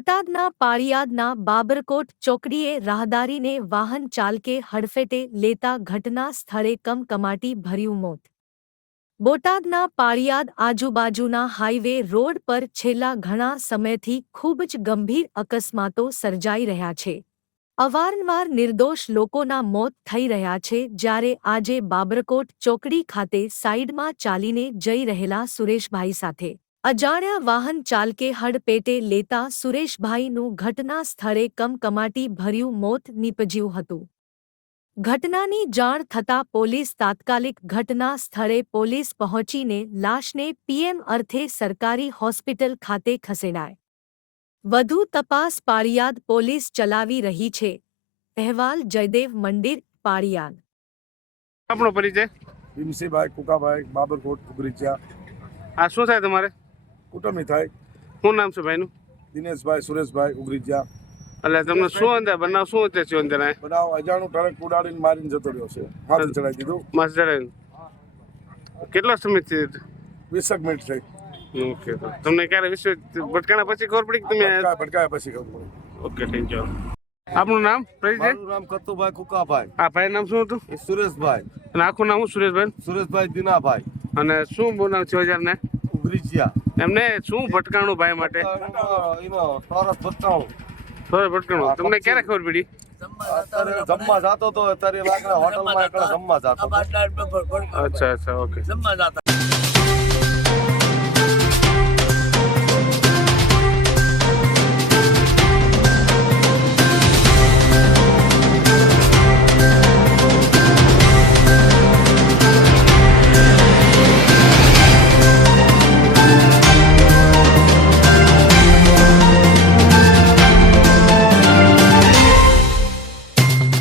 બોટાદના પાળિયાદના બાબરકોટ ચોકડીએ રાહદારીને વાહન ચાલકે હડફેટે લેતા ઘટના સ્થળે કમકમાટી ભર્યું મોત. બોટાદના પાળિયાદ આજુબાજુના હાઈવે રોડ પર છેલ્લા ઘણા સમયથી ખૂબ જ ગંભીર અકસ્માતો સર્જાઈ રહ્યા છે. અવારનવાર નિર્દોષ લોકોના મોત થઈ રહ્યા છે. જ્યારે આજે બાબરકોટ ચોકડી ખાતે સાઈડમાં ચાલીને જઈ રહેલા સુરેશભાઈ સાથે અજાણ્યા વાહન ચાલકે હડપેટે લેતા સુરેશભાઈનું ઘટના સ્થળે કમકમાટી ભર્યું મોત નીપજ્યું હતું. ઘટનાની જાણ થતાં પોલીસ તાત્કાલિક ઘટના સ્થળે પોલીસ પહોંચીને લાશને પીએમ અર્થે સરકારી હોસ્પિટલ ખાતે ખસેડાય. વધુ તપાસ પાળિયાદ પોલીસ ચલાવી રહી છે. અહેવાલ જયદેવ મંદિર, પાળિયાદ. આપનો પરિચય? ભીમસિંહભાઈ કુકાભાઈ, બાબરકોટ કુકરીચા. આ શું થાય તમારે? કુટુંબી થાય. શું નામ છે ભાઈનું? દિનેશભાઈ સુરેશભાઈ ઉગરીચા. એટલે તમને શું અંદર બનાવ શું છે? અંદર બનાવ અજાણું ટ્રક ઉડાડીને મારીને જતો રહ્યો છે. હાથ ચડાવી દીધું. માસ ચડાવીને કેટલો સમય થી? 20 મિનિટ થઈ. ઓકે, તો તમને ક્યારે ભટકાણા પછી ખબર પડી કે તમે ભટકાયા પછી ખબર પડી? Okay, thank you. આપનું નામ? પરિચય? મારું નામ કતુભાઈ કુકાભાઈ. આ ભાઈ નામ શું હતું? સુરેશભાઈ. અને આખું નામ શું? સુરેશભાઈ દિનાભાઈ. અને શું બનાવ છે હજાર ને? ઉગરીચા. એમને શું ભટકાણું ભાઈ માટે? ટોરસ ભટકાણું. ભટકાણું તમને ક્યારે ખબર પડી? અત્યારે જમવા જતો હતો. અત્યારે હોટલમાં જમવા જતો. અચ્છા, ઓકે.